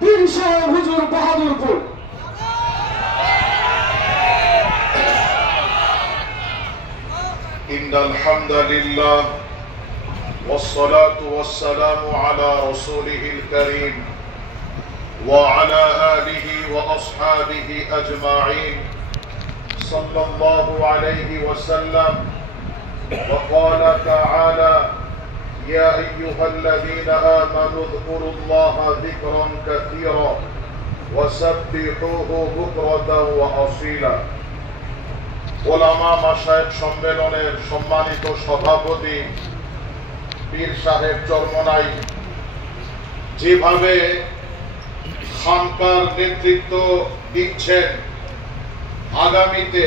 পীর সাহেব হুজুর বাহাদুরপুর। ইন্নাল হামদালিল্লাহ والصلاة والسلام على رسوله الكريم وعلى آله وأصحابه أجمعين صلى الله عليه وسلم. وقال تعالى يا أيها الذين آمنوا اذكروا الله ذكرا كثيرا وسبحوه بكرة وأصيلا. ওলামা মাশায়েখ সম্মেলনের সম্মানিত সভাপতি পীর সাহেব চরমনাই যেভাবে খানকার নেতৃত্ব দিচ্ছেন, আগামীতে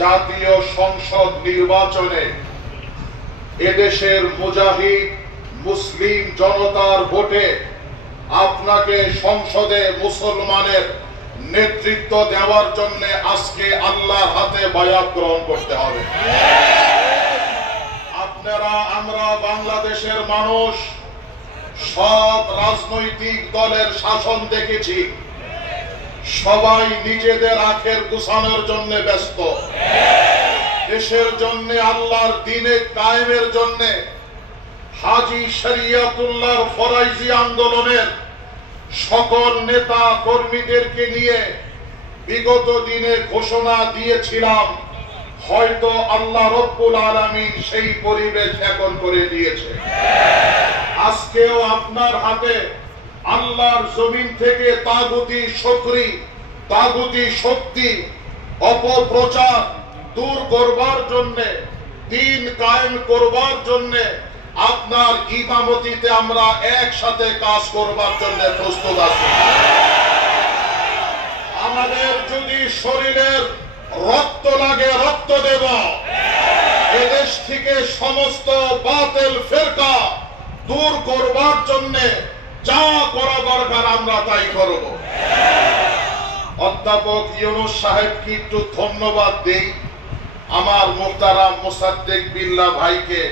জাতীয় সংসদ নির্বাচনে এদেশের মুজাহিদ মুসলিম জনতার ভোটে আপনাকে সংসদে মুসলমানের নেতৃত্ব দেওয়ার জন্য আজকে আল্লাহর হাতে বায়াত গ্রহণ করতে হবে। আপনারা আমরা বাংলাদেশের মানুষ সব রাজনৈতিক দলের শাসন দেখেছি, সবাই নিজেদের আখের গুছানোর জন্য ব্যস্ত। দেশের জন্য আল্লাহর দ্বীনে কায়েমের জন্য হাজী শরিয়তুল্লাহর ফরাইজি আন্দোলনের সকল নেতা কর্মীদেরকে নিয়ে বিগত দিনে ঘোষণা দিয়েছিলাম, হয়তো আল্লাহ রব্বুল আলামিন সেই পরিবেশ এখন করে দিয়েছে। আজকেও আপনার হাতে আল্লাহর জমিন থেকে তাগুতি শক্তি অপপ্রচার দূর করবার জন্য, দ্বীন কায়েম করবার জন্য আপনার ইমামতিতে আমরা একসাথে কাজ করবার জন্য প্রস্তুত আছি। আমাদের যদি শরীরের রক্ত লাগে রক্ত দেব, এদেশ থেকে সমস্ত বাতিল ফিরকা দূর করবার জন্য যা করা দরকার আমরা তাই করব। অধ্যাপক ইউনূস সাহেবকে একটু ধন্যবাদ দেই, আমার মুহতারাম মুসাদ্দিক বিল্লাহ ভাইকে,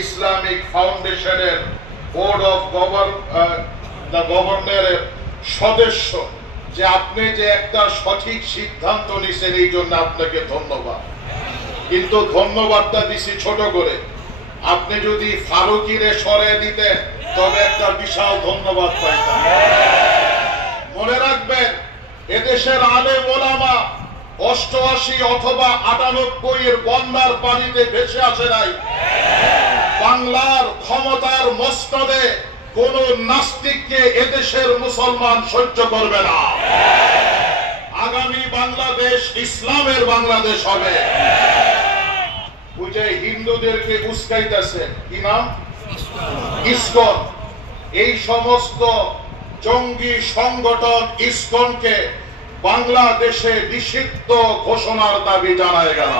ইসলামিক ফাউন্ডেশনের বোর্ড অফ গভর্নরের সদস্য, যে আপনি যে একটা সঠিক সিদ্ধান্ত নিছেন এই জন্য আপনাকে ধন্যবাদ। কিন্তু ধন্যবাদটা দিছি ছোট করে, আপনি যদি ফারুকিরে সরে দিতেন তবে একটা বিশাল ধন্যবাদ পাইতাম। মনে রাখবেন, এদেশের আলেম ওলামা 88 অথবা 98 এর বন্যার পানিতে ভেসে আসে নাই। বাংলার ক্ষমতার মস্তদে কোন নাস্তিককে এদেশের মুসলমান সহ্য করবে না। আগামী বাংলাদেশ ইসলামের বাংলাদেশ হবে। ওই যে হিন্দুদেরকে উস্কাইতেছে, কি নাম, ইসকন, এই সমস্ত জঙ্গি সংগঠন ইসকনকে বাংলাদেশে নিষিদ্ধ ঘোষণার দাবি জানায় গেল।